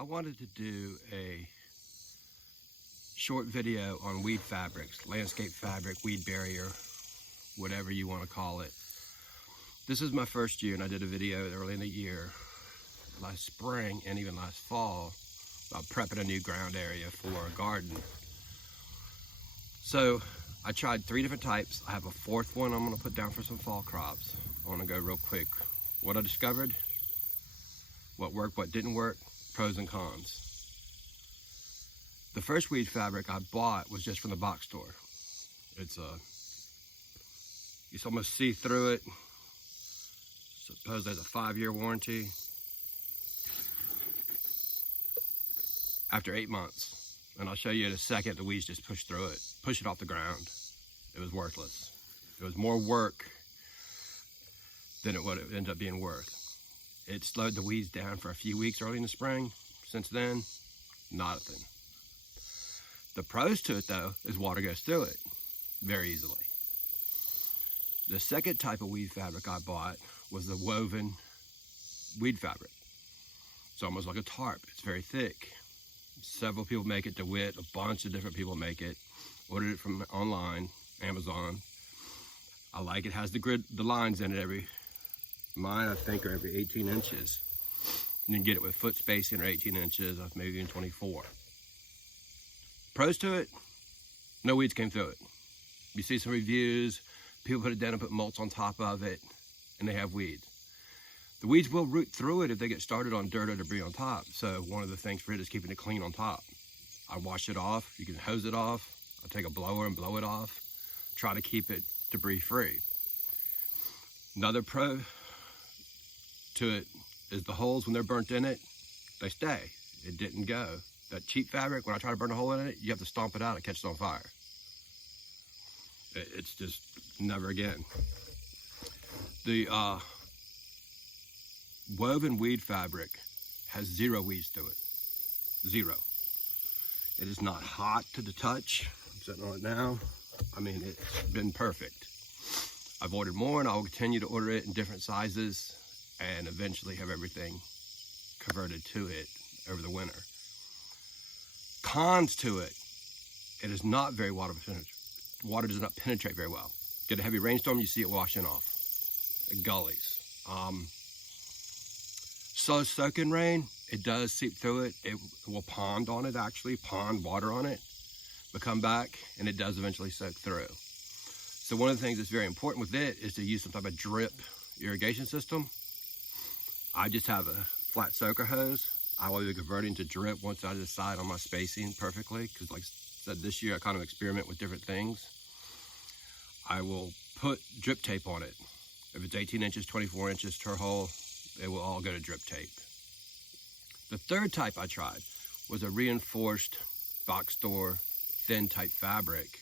I wanted to do a short video on weed fabrics, landscape fabric, weed barrier, whatever you want to call it. This is my first year, and I did a video early in the year, last spring and even last fall, about prepping a new ground area for a garden. So I tried 3 different types. I have a 4th one I'm going to put down for some fall crops. I want to go real quick. What I discovered, what worked, what didn't work, pros and cons. The first weed fabric I bought was just from the box store. It's you can almost see through it. Suppose there's a 5-year warranty. After 8 months, and I'll show you in a second, the weeds just push through it, push it off the ground. It was worthless. It was more work than it would end up being worth. It slowed the weeds down for a few weeks early in the spring. Since then, nothing. The pros to it though is water goes through it very easily. The second type of weed fabric I bought was the woven weed fabric. It's almost like a tarp. It's very thick. Several people make it. DeWitt, a bunch of different people make it. Ordered it from online, Amazon. I like it. Has the lines in it mine I think are every 18 inches. You can get it with foot spacing or 18 inches, maybe even 24. Pros to it, no weeds came through it. You see some reviews, people put it down and put mulch on top of it, and they have weeds. The weeds will root through it if they get started on dirt or debris on top. So one of the things for it is keeping it clean on top. I wash it off, you can hose it off. I'll take a blower and blow it off. Try to keep it debris free. Another pro to it is the holes, when they're burnt in it, they stay. It didn't go. That cheap fabric, when I try to burn a hole in it, you have to stomp it out and catch it on fire. It's just never again. The woven weed fabric has 0 weeds to it. 0. It is not hot to the touch. I'm sitting on it now. I mean, it's been perfect. I've ordered more and I will continue to order it in different sizes and eventually have everything converted to it over the winter. Cons to it, it is not very water penetrant. Water does not penetrate very well. Get a heavy rainstorm, you see it washing off. Gullies. So soaking rain, it does seep through it. It will pond on it, actually, pond water on it, but come back and it does eventually soak through. So one of the things that's very important with it is to use some type of drip irrigation system. I just have a flat soaker hose. I will be converting to drip once I decide on my spacing perfectly, because like I said, this year I kind of experiment with different things. I will put drip tape on it. If it's 18 inches, 24 inches per hole, it will all go to drip tape. The third type I tried was a reinforced box store thin type fabric.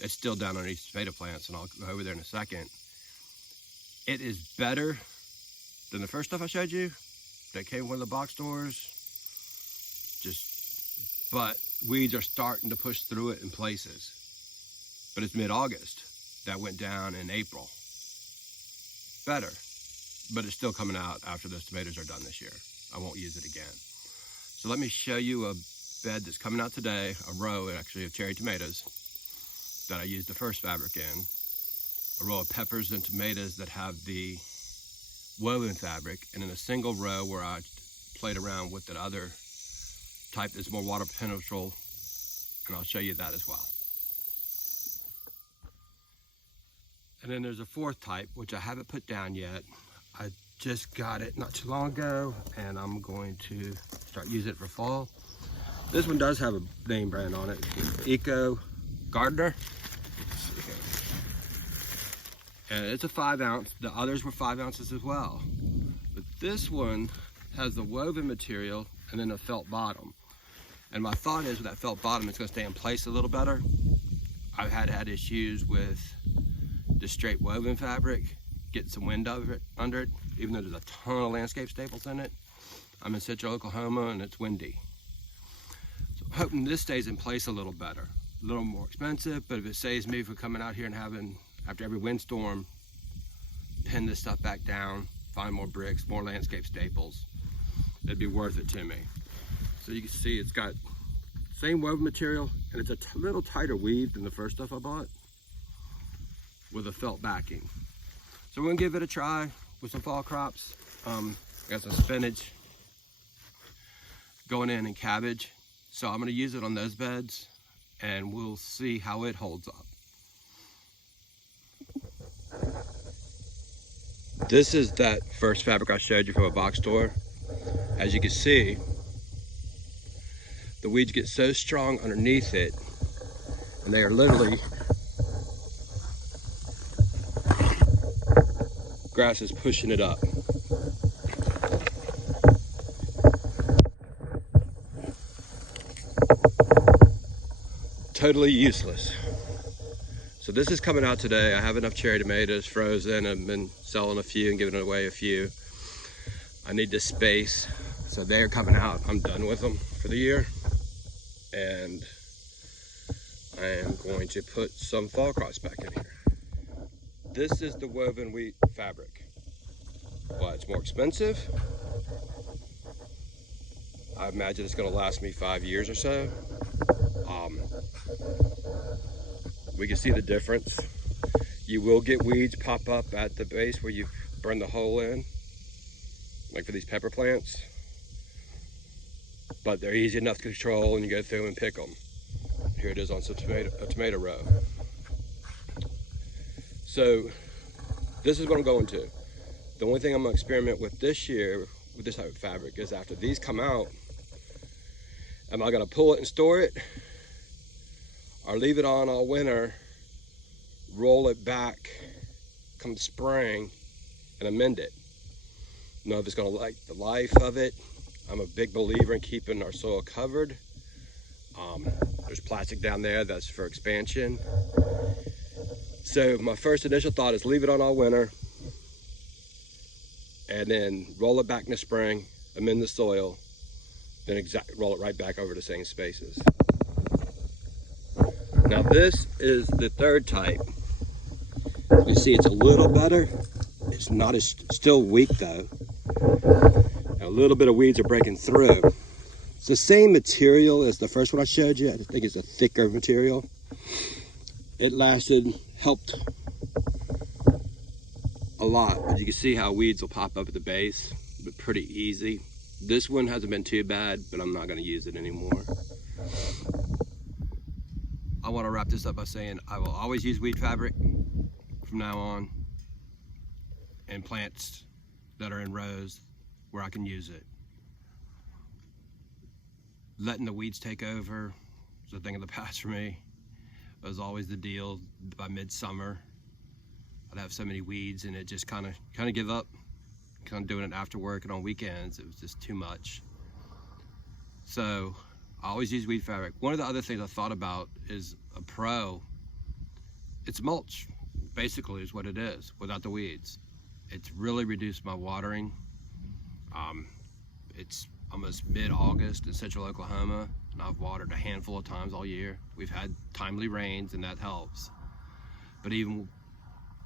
It's still down underneath tomato plants, and I'll go over there in a second. It is better than the first stuff I showed you that came from one of the box stores. But weeds are starting to push through it in places. But it's mid-August. That went down in April. Better, but it's still coming out after those tomatoes are done this year. I won't use it again. So let me show you a bed that's coming out today, a row actually of cherry tomatoes that I used the first fabric in. A row of peppers and tomatoes that have the woven fabric, and in a single row where I played around with that other type that's more water penetrable, and I'll show you that as well. And then there's a 4th type, which I haven't put down yet. I just got it not too long ago, and I'm going to start using it for fall. This one does have a name brand on it. It's Eco Gardener. And it's a 5 ounce. The others were 5 ounces as well. But this one has the woven material and then a felt bottom. And my thought is with that felt bottom, it's gonna stay in place a little better. I've had issues with the straight woven fabric, getting some wind under it, even though there's a ton of landscape staples in it. I'm in Central Oklahoma and it's windy. So I'm hoping this stays in place a little better. A little more expensive, but if it saves me from coming out here and having, after every windstorm, pin this stuff back down, find more bricks, more landscape staples, it'd be worth it to me. So you can see it's got same woven material, and it's a little tighter weave than the first stuff I bought, with a felt backing. So we're gonna give it a try with some fall crops. Got some spinach going in and cabbage. So I'm gonna use it on those beds and we'll see how it holds up. This is that first fabric I showed you from a box store. As you can see, the weeds get so strong underneath it, and they are literally, grass is pushing it up. Totally useless. So this is coming out today. I have enough cherry tomatoes frozen. I've been selling a few and giving away a few. I need this space. So they're coming out. I'm done with them for the year. And I am going to put some fall crops back in here. This is the woven wheat fabric. Well, it's more expensive. I imagine it's gonna last me 5 years or so. We can see the difference. You will get weeds pop up at the base where you burn the hole in, like for these pepper plants. But they're easy enough to control, and you go through and pick them. Here it is on some a tomato row. So this is what I'm going to. The only thing I'm gonna experiment with this year with this type of fabric is after these come out, am I gonna pull it and store it, or leave it on all winter, roll it back come spring and amend it? Know if it's gonna like the life of it. I'm a big believer in keeping our soil covered. There's plastic down there that's for expansion. So my first initial thought is leave it on all winter and then roll it back in the spring, amend the soil, then roll it right back over the same spaces. Now this is the third type. You see it's a little better. It's not as still weak though. And a little bit of weeds are breaking through. It's the same material as the first one I showed you. I think it's a thicker material. It helped a lot. But you can see how weeds will pop up at the base, but pretty easy. This one hasn't been too bad, but I'm not gonna use it anymore. I want to wrap this up by saying I will always use weed fabric from now on, and plants that are in rows where I can use it. Letting the weeds take over is a thing of the past for me. It was always the deal. By midsummer, I'd have so many weeds and it just kind of give up. Kind of doing it after work and on weekends, it was just too much. So I always use weed fabric. One of the other things I thought about is a pro. It's mulch, basically, is what it is, without the weeds. It's really reduced my watering. It's almost mid-August in central Oklahoma, and I've watered a handful of times all year. We've had timely rains, and that helps. But even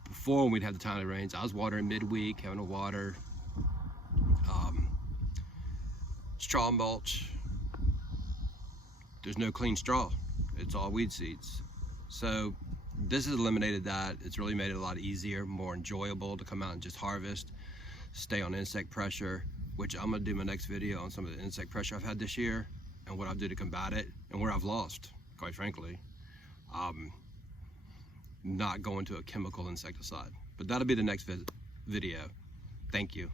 before we'd had the timely rains, I was watering midweek, having to water straw mulch. There's no clean straw. It's all weed seeds. So this has eliminated that. It's really made it a lot easier, more enjoyable to come out and just harvest, stay on insect pressure, which I'm gonna do my next video on some of the insect pressure I've had this year and what I've done to combat it and where I've lost, quite frankly. Not going to a chemical insecticide, but that'll be the next video. Thank you.